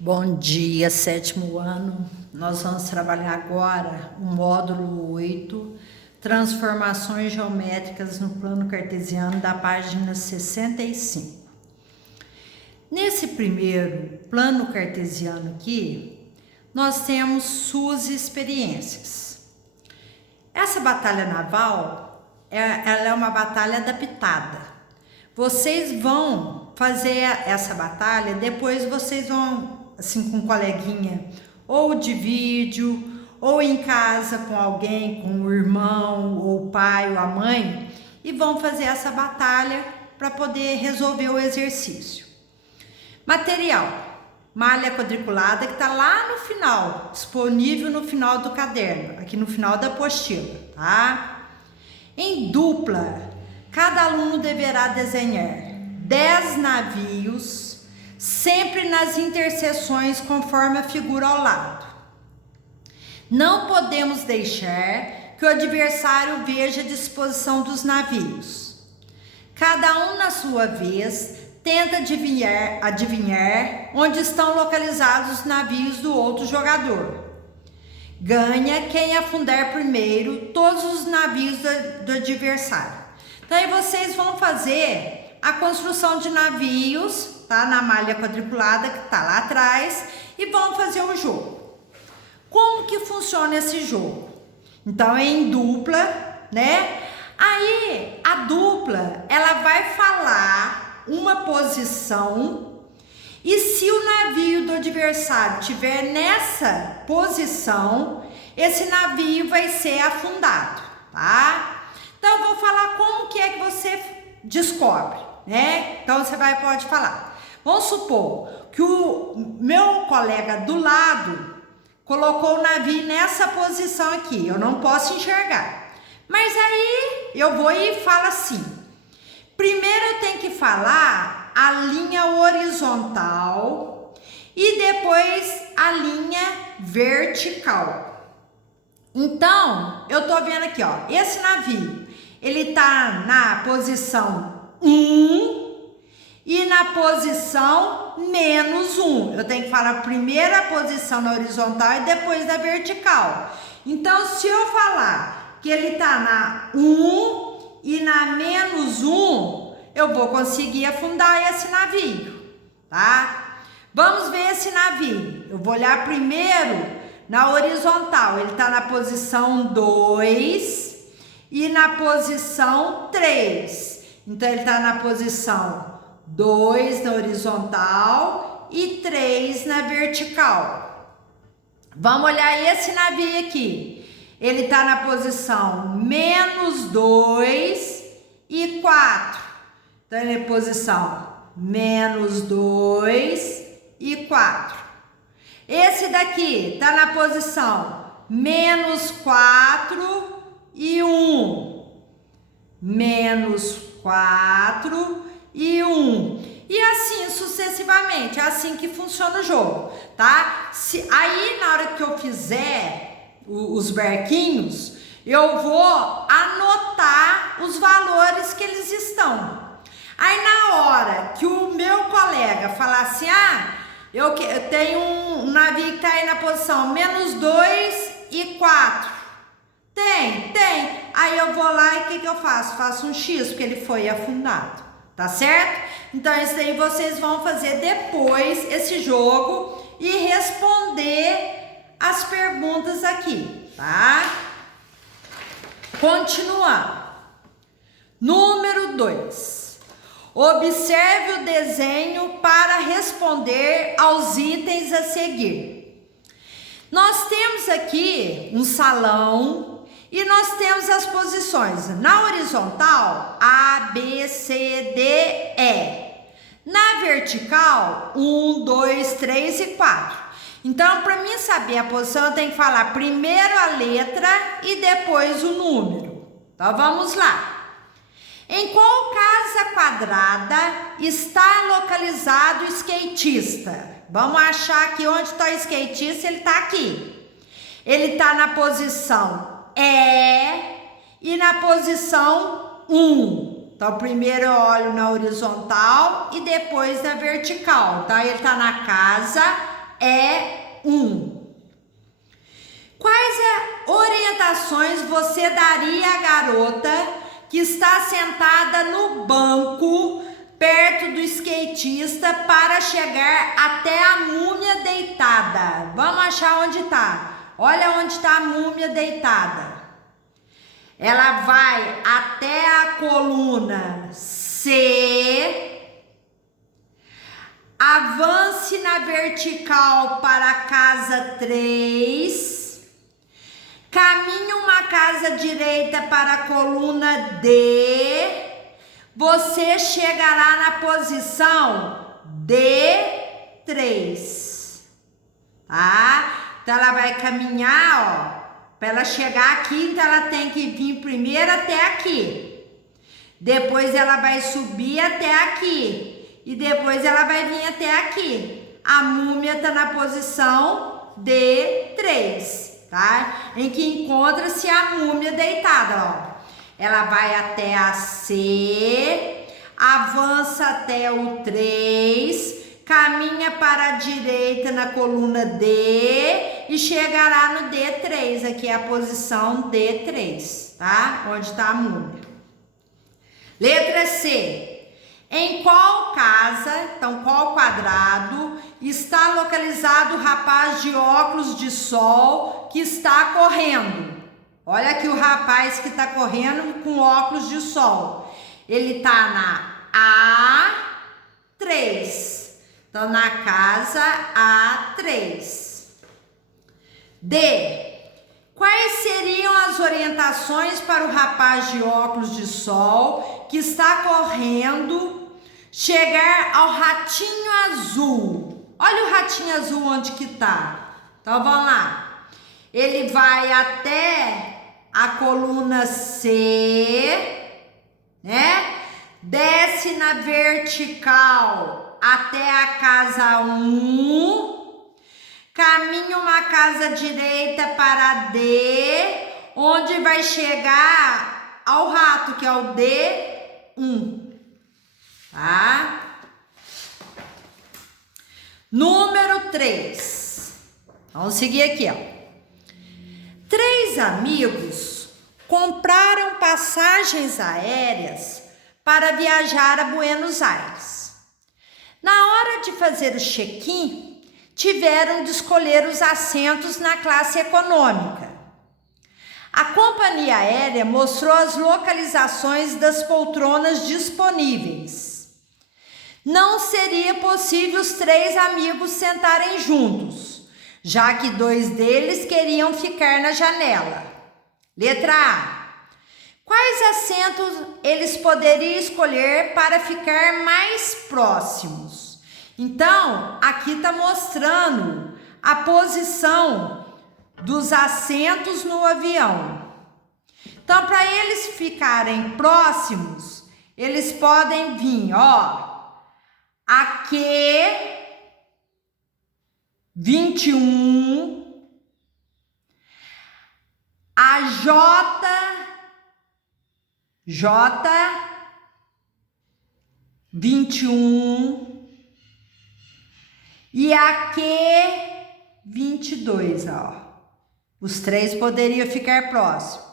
Bom dia, sétimo ano. Nós vamos trabalhar agora o módulo 8, transformações geométricas no plano cartesiano, da página 65. Nesse primeiro plano cartesiano aqui, nós temos suas experiências. Essa batalha naval, ela é uma batalha adaptada. Vocês vão fazer essa batalha, depois vocês vão assim com um coleguinha, ou de vídeo, ou em casa com alguém, com o irmão, ou o pai, ou a mãe, e vão fazer essa batalha para poder resolver o exercício. Material: malha quadriculada, que está lá no final, disponível no final do caderno, aqui no final da apostila, tá? Em dupla, cada aluno deverá desenhar 10 navios, sempre nas interseções conforme a figura ao lado. Não podemos deixar que o adversário veja a disposição dos navios. Cada um, na sua vez, tenta adivinhar onde estão localizados os navios do outro jogador. Ganha quem afundar primeiro todos os navios do adversário. Então aí vocês vão fazer a construção de navios, tá? Na malha quadriculada que tá lá atrás, e vão fazer o jogo. Como que funciona esse jogo? Então é em dupla, né? Aí a dupla, ela vai falar uma posição, e se o navio do adversário estiver nessa posição, esse navio vai ser afundado, tá? Então eu vou falar como que é que você descobre, né? Então você pode falar. Vamos supor que o meu colega do lado colocou o navio nessa posição aqui, eu não posso enxergar. Mas aí eu vou e falo assim: primeiro eu tenho que falar a linha horizontal e depois a linha vertical. Então, eu tô vendo aqui, ó, esse navio, ele tá na posição 1 e na posição -1. Eu tenho que falar a primeira posição na horizontal e depois na vertical. Então, se eu falar que ele tá na 1 e na -1, eu vou conseguir afundar esse navio, tá? Vamos ver esse navio. Eu vou olhar primeiro na horizontal. Ele tá na posição 2 e na posição 3. Então, ele tá na posição 2 na horizontal e 3 na vertical. Vamos olhar esse navio aqui. Ele está na posição -2 e 4. Então, ele é posição -2 e 4. Esse daqui está na posição -4 e 1. -4 e 1. E assim sucessivamente, é assim que funciona o jogo, tá? Aí na hora que eu fizer os barquinhos, eu vou anotar os valores que eles estão. Aí na hora que o meu colega falar assim: eu tenho um navio que tá aí na posição -2 e 4. Tem. Aí eu vou lá e o que eu faço? Faço um X, porque ele foi afundado. Tá certo? Então, isso aí vocês vão fazer depois esse jogo e responder as perguntas aqui, tá? Continuando. Número 2. Observe o desenho para responder aos itens a seguir. Nós temos aqui um salão e nós temos as posições na horizontal A, B, C, D, E. Na vertical 1, 2, 3 e 4. Então, para mim saber a posição, eu tenho que falar primeiro a letra e depois o número. Então, vamos lá. Em qual casa quadrada está localizado o skatista? Vamos achar aqui onde está o skatista, ele está aqui. Ele está na posição E na posição 1. Então, primeiro eu olho na horizontal e depois na vertical. Então, ele está na casa é 1. Quais orientações você daria à garota que está sentada no banco perto do skatista para chegar até a múmia deitada? Vamos achar onde está. Olha onde está a múmia deitada. Ela vai até a coluna C, avance na vertical para a casa 3, caminhe uma casa direita para a coluna D, você chegará na posição D3, tá? Então ela vai caminhar, ó, para ela chegar aqui, então ela tem que vir primeiro até aqui, depois ela vai subir até aqui e depois ela vai vir até aqui. A múmia tá na posição D3, tá? Em que encontra-se a múmia deitada, ó. Ela vai até a C, avança até o 3, caminha para a direita na coluna D e chegará no D3, aqui é a posição D3, tá? Onde está a múmia. Letra C. Em qual casa, então qual quadrado, está localizado o rapaz de óculos de sol que está correndo? Olha aqui o rapaz que está correndo com óculos de sol. Ele está na A3. Então, na casa A3. D. Quais seriam as orientações para o rapaz de óculos de sol que está correndo chegar ao ratinho azul? Olha o ratinho azul onde que tá. Então, vamos lá. Ele vai até a coluna C, né? Desce na vertical até a casa 1, caminha uma casa direita para D, onde vai chegar ao rato, que é o D1, tá? Número 3. Vamos seguir aqui, ó. 3 amigos compraram passagens aéreas para viajar a Buenos Aires. Na hora de fazer o check-in, tiveram de escolher os assentos na classe econômica. A companhia aérea mostrou as localizações das poltronas disponíveis. Não seria possível os 3 amigos sentarem juntos, já que 2 deles queriam ficar na janela. Letra A. Quais assentos eles poderiam escolher para ficar mais próximos? Então, aqui está mostrando a posição dos assentos no avião. Então, para eles ficarem próximos, eles podem vir, ó, a Q21, a J21 e a Q22, ó. Os 3 poderiam ficar próximos.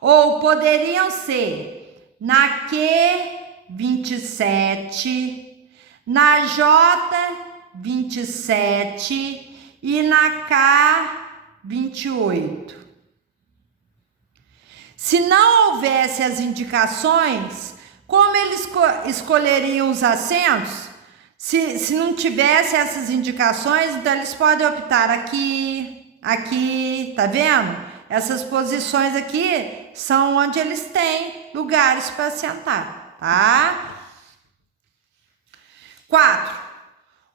Ou poderiam ser na Q27, na J27 e na K28. Se não houvesse as indicações, como eles escolheriam os assentos? Se não tivesse essas indicações, então eles podem optar aqui, aqui, tá vendo? Essas posições aqui são onde eles têm lugares para sentar, tá? 4.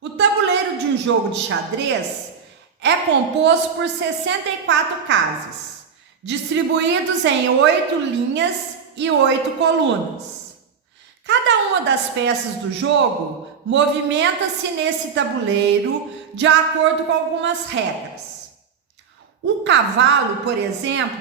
O tabuleiro de um jogo de xadrez é composto por 64 casas, distribuídos em 8 linhas e 8 colunas. Cada uma das peças do jogo movimenta-se nesse tabuleiro de acordo com algumas regras. O cavalo, por exemplo,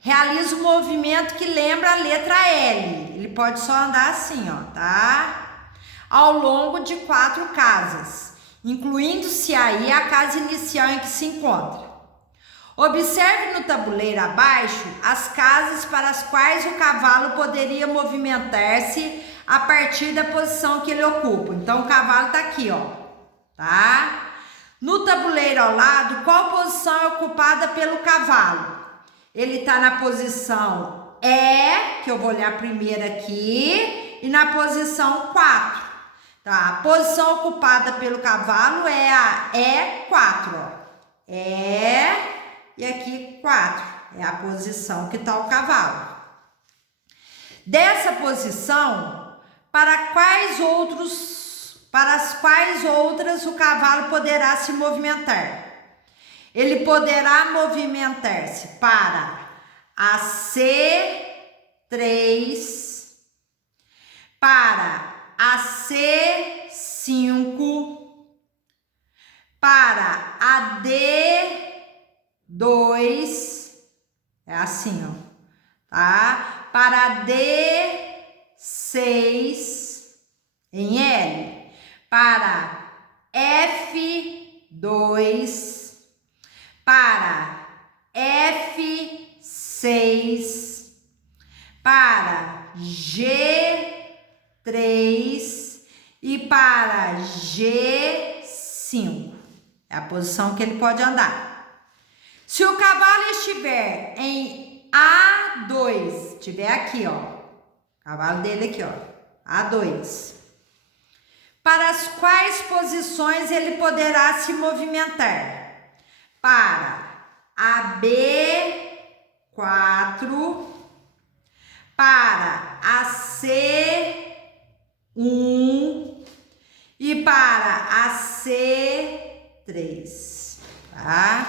realiza um movimento que lembra a letra L. Ele pode só andar assim, ó, tá? Ao longo de 4 casas, incluindo-se aí a casa inicial em que se encontra. Observe no tabuleiro abaixo as casas para as quais o cavalo poderia movimentar-se a partir da posição que ele ocupa. Então, o cavalo está aqui, ó, tá? No tabuleiro ao lado, qual posição é ocupada pelo cavalo? Ele está na posição E, que eu vou olhar primeiro aqui, e na posição 4. Tá? A posição ocupada pelo cavalo é a E4, ó. E aqui 4. É a posição que está o cavalo. Dessa posição, para as quais outras o cavalo poderá se movimentar? Ele poderá movimentar-se para a C3, para a C5, para a D2, é assim, ó, tá? Para a D6 em L, para F2, para F6, para G3 e para G5. É a posição que ele pode andar. Se o cavalo estiver em A2, estiver aqui, ó, o cavalo dele aqui, ó, A2. Para as quais posições ele poderá se movimentar? Para a B4, para a C1 e para a C3, tá?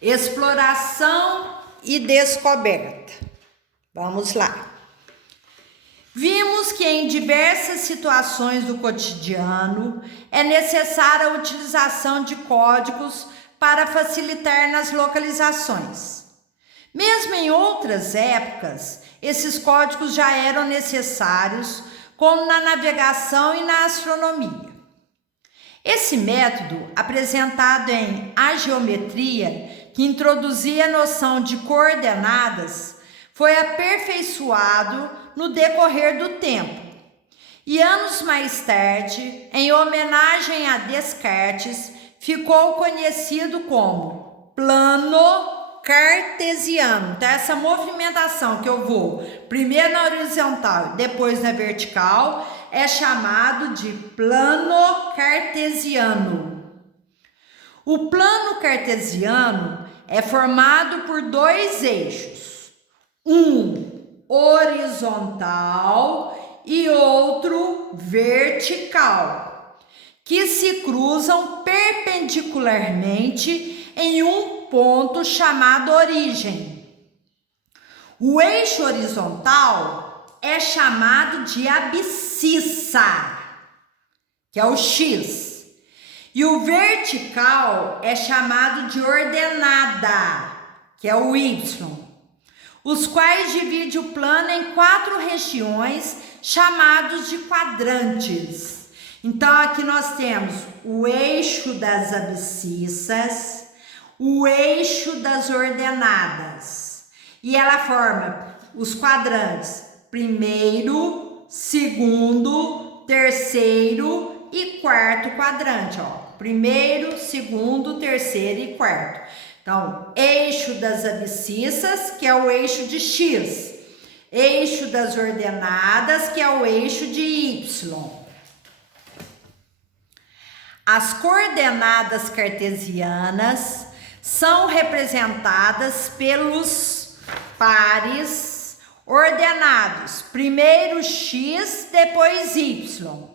Exploração e descoberta. Vamos lá. Vimos que em diversas situações do cotidiano é necessária a utilização de códigos para facilitar nas localizações. Mesmo em outras épocas, esses códigos já eram necessários, como na navegação e na astronomia. Esse método, apresentado em A Geometria, que introduzia a noção de coordenadas, foi aperfeiçoado no decorrer do tempo. E anos mais tarde, em homenagem a Descartes, ficou conhecido como plano cartesiano. Então, essa movimentação que eu vou primeiro na horizontal e depois na vertical é chamado de plano cartesiano. O plano cartesiano é formado por dois eixos, um horizontal e outro vertical, que se cruzam perpendicularmente em um ponto chamado origem. O eixo horizontal é chamado de abscissa, que é o X, e o vertical é chamado de ordenada, que é o Y, os quais dividem o plano em 4 regiões chamados de quadrantes. Então, aqui nós temos o eixo das abscissas, o eixo das ordenadas, e ela forma os quadrantes primeiro, segundo, terceiro e quarto quadrante, ó. Primeiro, segundo, terceiro e quarto. Então, eixo das abscissas, que é o eixo de X. Eixo das ordenadas, que é o eixo de Y. As coordenadas cartesianas são representadas pelos pares ordenados. Primeiro X, depois Y.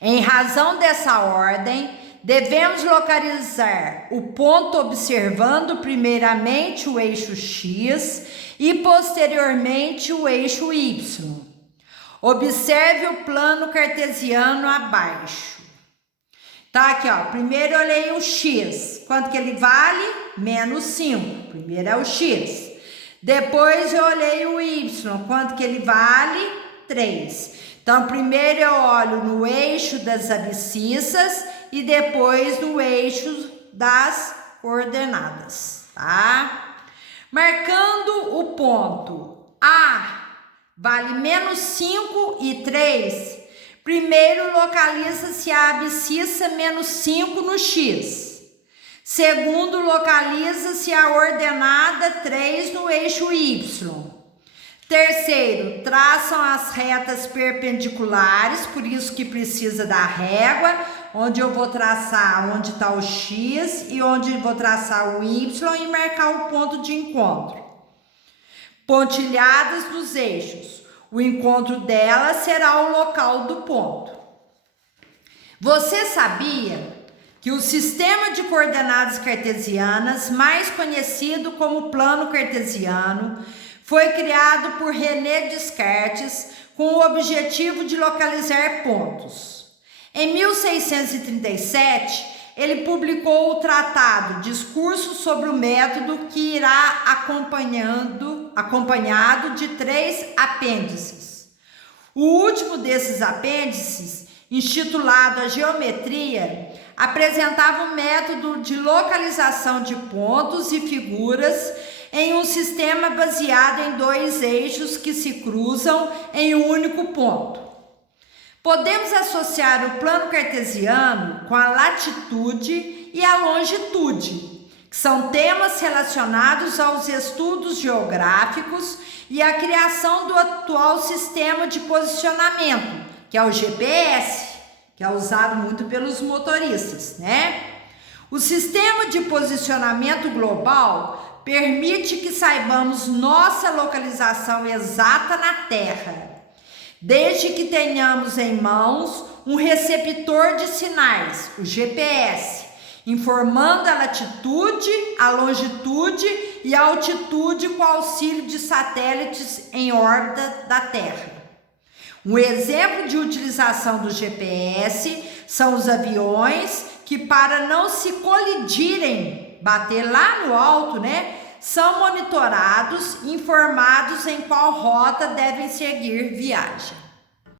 Em razão dessa ordem, devemos localizar o ponto observando primeiramente o eixo X e posteriormente o eixo Y. Observe o plano cartesiano abaixo. Tá aqui, ó. Primeiro eu olhei o X. Quanto que ele vale? Menos 5. Primeiro é o X. Depois eu olhei o Y, quanto que ele vale? 3. Então, primeiro eu olho no eixo das abscissas e depois no eixo das coordenadas, tá? Marcando o ponto A vale menos 5 e 3, primeiro localiza-se a abscissa menos 5 no X. Segundo, localiza-se a ordenada 3 no eixo Y. Terceiro, traçam as retas perpendiculares, por isso que precisa da régua, onde eu vou traçar onde está o X e onde vou traçar o Y e marcar o ponto de encontro. Pontilhadas nos eixos. O encontro dela será o local do ponto. Você sabia que o sistema de coordenadas cartesianas, mais conhecido como plano cartesiano, foi criado por René Descartes com o objetivo de localizar pontos. Em 1637, ele publicou o tratado Discurso sobre o Método, que irá acompanhado de 3 apêndices. O último desses apêndices, intitulado A Geometria, apresentava um método de localização de pontos e figuras em um sistema baseado em 2 eixos que se cruzam em um único ponto. Podemos associar o plano cartesiano com a latitude e a longitude, que são temas relacionados aos estudos geográficos e à criação do atual sistema de posicionamento, que é o GPS, que é usado muito pelos motoristas, né? O sistema de posicionamento global permite que saibamos nossa localização exata na Terra, desde que tenhamos em mãos um receptor de sinais, o GPS, informando a latitude, a longitude e a altitude com auxílio de satélites em órbita da Terra. Um exemplo de utilização do GPS são os aviões que, para não se colidirem, bater lá no alto, né, são monitorados e informados em qual rota devem seguir viagem.